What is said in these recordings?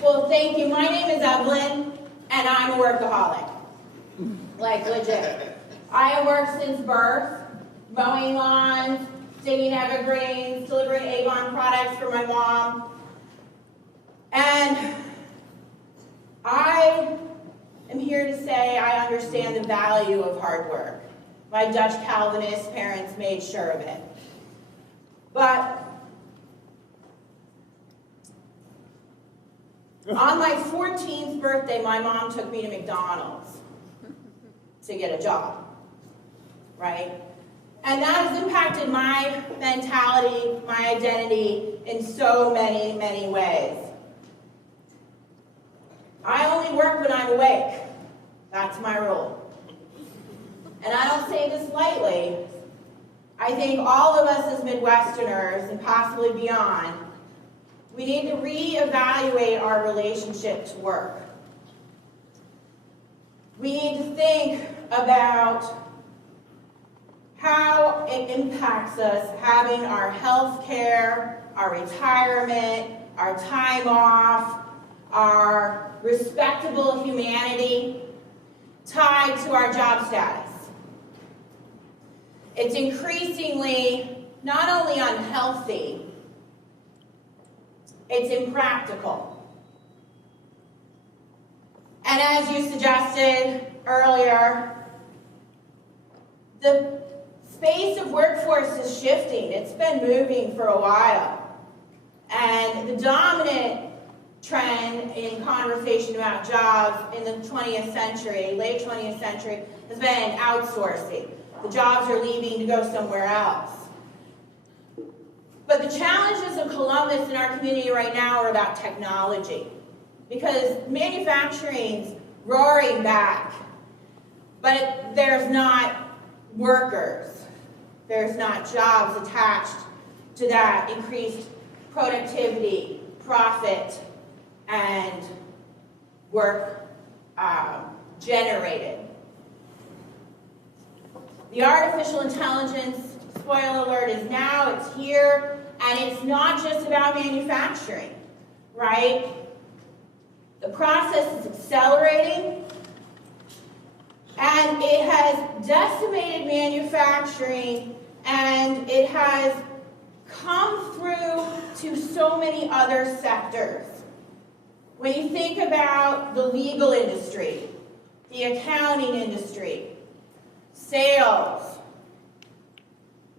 Well, thank you. My name is Evelyn, and I'm a workaholic. Like, legit. I have worked since birth, mowing lawns, digging evergreens, delivering Avon products for my mom. And I am here to say I understand the value of hard work. My Dutch Calvinist parents made sure of it. But on my 14th birthday, my mom took me to McDonald's to get a job, right? And that has impacted my mentality, my identity in so many, many ways. I only work when I'm awake. That's my rule. And I don't say this lightly. I think all of us as Midwesterners, and possibly beyond, we need to reevaluate our relationship to work. We need to think about how it impacts us having our health care, our retirement, our time off, our respectable humanity tied to our job status. It's increasingly not only unhealthy, it's impractical. And as you suggested earlier, the space of workforce is shifting. It's been moving for a while. And the dominant trend in conversation about jobs in the 20th century, late 20th century, has been outsourcing. The jobs are leaving to go somewhere else. But the challenges of Columbus in our community right now are about technology, because manufacturing's roaring back, but there's not workers. There's not jobs attached to that increased productivity, profit, and work generated. The artificial intelligence, spoiler alert, is now, it's here, and it's not just about manufacturing, right? The process is accelerating, and it has decimated manufacturing, and it has come through to so many other sectors. When you think about the legal industry, the accounting industry, sales,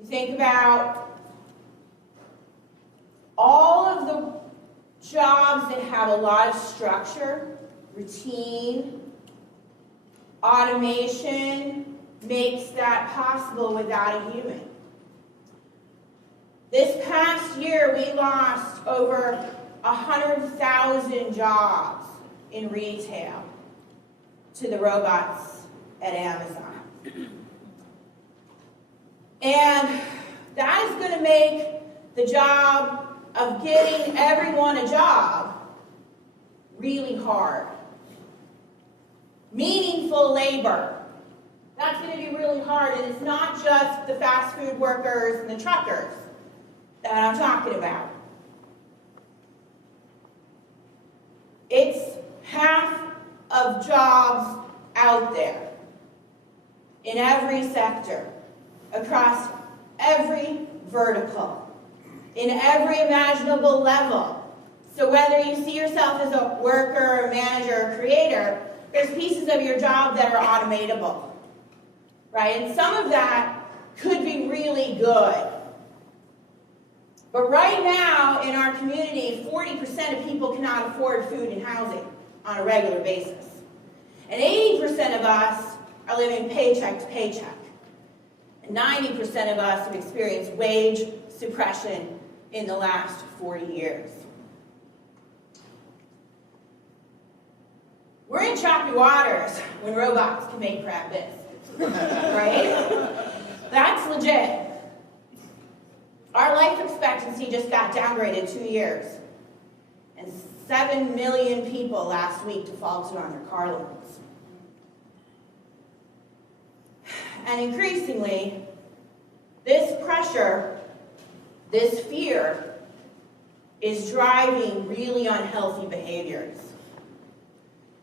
you think about all of the jobs that have a lot of structure, routine, automation makes that possible without a human. This past year, we lost over 100,000 jobs in retail to the robots at Amazon. And that is going to make the job of getting everyone a job really hard. Meaningful labor, that's going to be really hard, and it's not just the fast food workers and the truckers that I'm talking about. It's half of jobs out there in every sector, across every vertical, in every imaginable level. So whether you see yourself as a worker, a manager, or creator, there's pieces of your job that are automatable, right? And some of that could be really good. But right now in our community, 40% of people cannot afford food and housing on a regular basis. And 80% of us are living paycheck to paycheck. And 90% of us have experienced wage suppression in the last 40 years. We're in choppy waters when robots can make crap biscuits, right? That's legit. Our life expectancy just got downgraded 2 years. And 7 million people last week defaulted on their car loans. And increasingly, this pressure, this fear, is driving really unhealthy behaviors.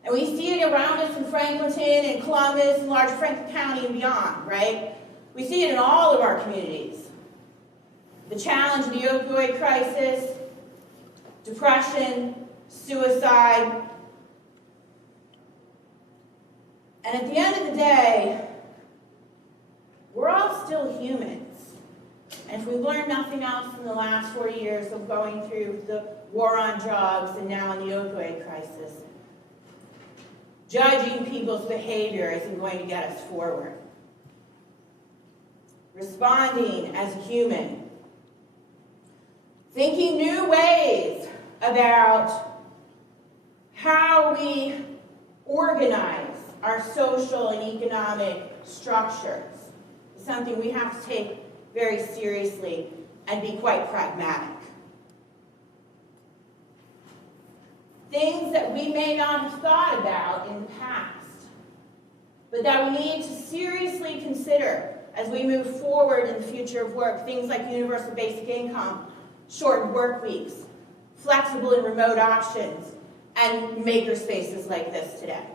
And we see it around us in Franklinton and Columbus and large Franklin County and beyond, right? We see it in all of our communities. The challenge of the opioid crisis, depression, suicide. And at the end of the day, we're all still humans. And if we learned nothing else in the last 40 years of going through the war on drugs and now in the opioid crisis, judging people's behavior isn't going to get us forward. Responding as a human. Thinking new ways about how we organize our social and economic structures is something we have to take very seriously and be quite pragmatic. Things that we may not have thought about in the past, but that we need to seriously consider as we move forward in the future of work. Things like universal basic income, shortened work weeks, flexible and remote options, and maker spaces like this today.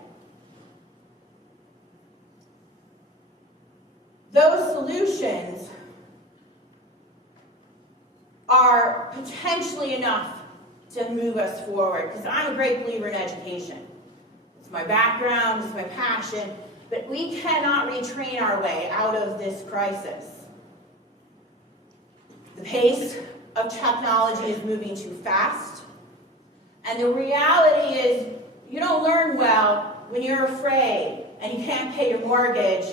Those solutions are potentially enough to move us forward, because I'm a great believer in education. It's my background, it's my passion, but we cannot retrain our way out of this crisis. The pace of technology is moving too fast, and the reality is you don't learn well when you're afraid and you can't pay your mortgage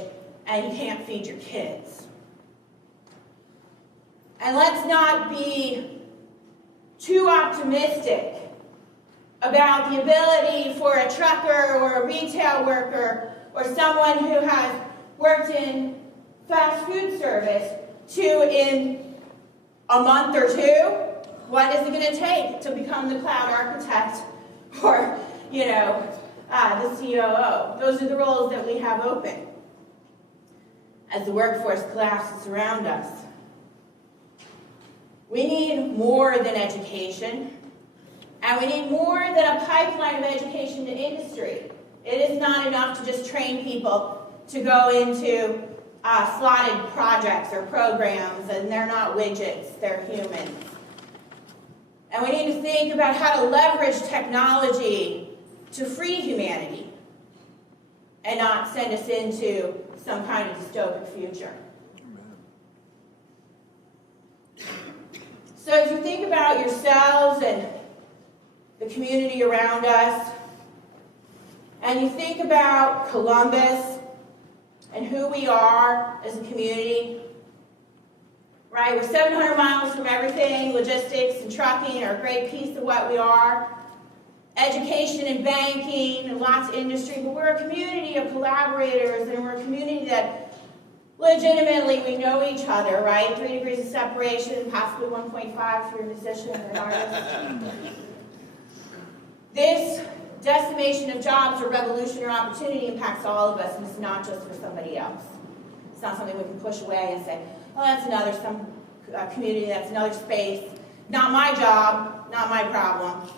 and you can't feed your kids. And let's not be too optimistic about the ability for a trucker or a retail worker or someone who has worked in fast food service to, in a month or two, what is it going to take to become the cloud architect or, the COO? Those are the roles that we have open as the workforce collapses around us. We need more than education, and we need more than a pipeline of education to industry. It is not enough to just train people to go into slotted projects or programs, and they're not widgets, they're humans. And we need to think about how to leverage technology to free humanity and not send us into some kind of dystopic future. So as you think about yourselves and the community around us, and you think about Columbus and who we are as a community, right? We're 700 miles from everything. Logistics and trucking are a great piece of what we are. Education and banking and lots of industry, but we're a community of collaborators, and we're a community that legitimately we know each other, right? 3 degrees of separation, possibly 1.5 if you're a musician or an artist. This decimation of jobs or revolution or opportunity impacts all of us, and it's not just for somebody else. It's not something we can push away and say, oh, that's another community, that's another space. Not my job, not my problem.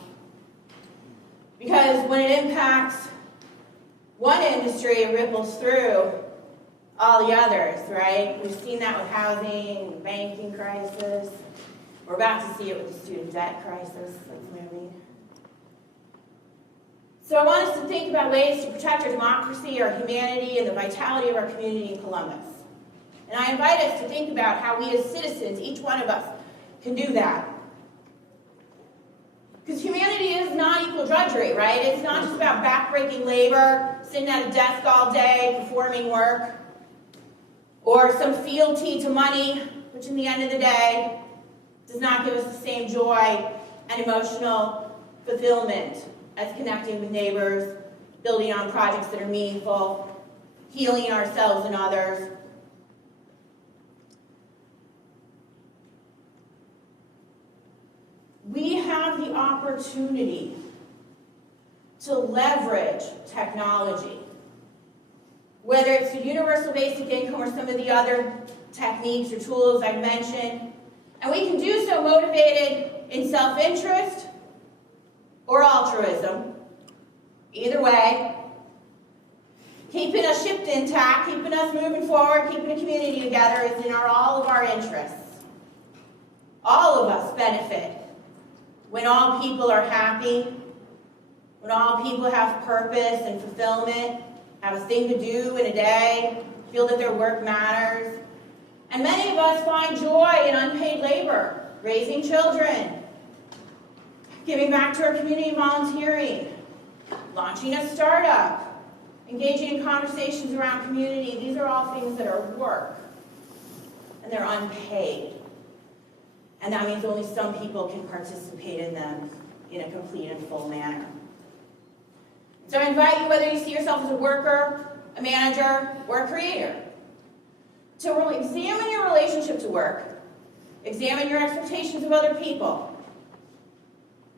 Because when it impacts one industry, it ripples through all the others, right? We've seen that with housing, banking crisis. We're about to see it with the student debt crisis that's moving. So I want us to think about ways to protect our democracy, our humanity, and the vitality of our community in Columbus. And I invite us to think about how we as citizens, each one of us, can do that. Because humanity is not equal drudgery, right? It's not just about backbreaking labor, sitting at a desk all day, performing work, or some fealty to money, which in the end of the day does not give us the same joy and emotional fulfillment as connecting with neighbors, building on projects that are meaningful, healing ourselves and others. We have the opportunity to leverage technology, whether it's the universal basic income or some of the other techniques or tools I mentioned, and we can do so motivated in self-interest or altruism. Either way, keeping us shipped intact, keeping us moving forward, keeping the community together is in all of our interests. All of us benefit when all people are happy, when all people have purpose and fulfillment, have a thing to do in a day, feel that their work matters. And many of us find joy in unpaid labor, raising children, giving back to our community, volunteering, launching a startup, engaging in conversations around community. These are all things that are work, and they're unpaid. And that means only some people can participate in them in a complete and full manner. So I invite you, whether you see yourself as a worker, a manager, or a creator, to really examine your relationship to work, examine your expectations of other people,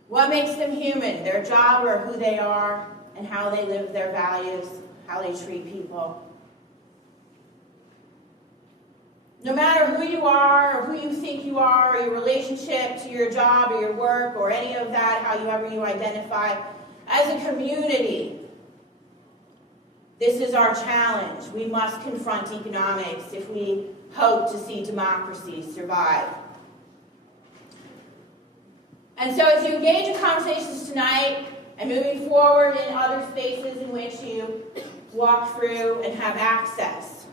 what makes them human, their job or who they are, and how they live their values, how they treat people. No matter who you are or who you think you are, or your relationship to your job or your work or any of that, however you identify, as a community, this is our challenge. We must confront economics if we hope to see democracy survive. And so as you engage in conversations tonight and moving forward in other spaces in which you walk through and have access,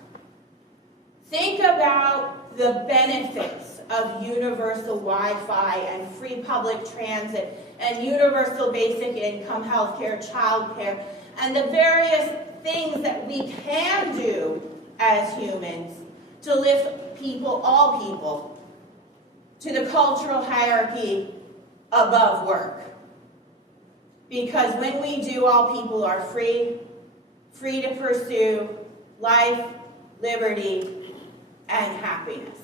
think about the benefits of universal Wi-Fi and free public transit and universal basic income, healthcare, childcare, and the various things that we can do as humans to lift people, all people, to the cultural hierarchy above work. Because when we do, all people are free to pursue life, liberty, and happiness.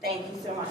Thank you so much.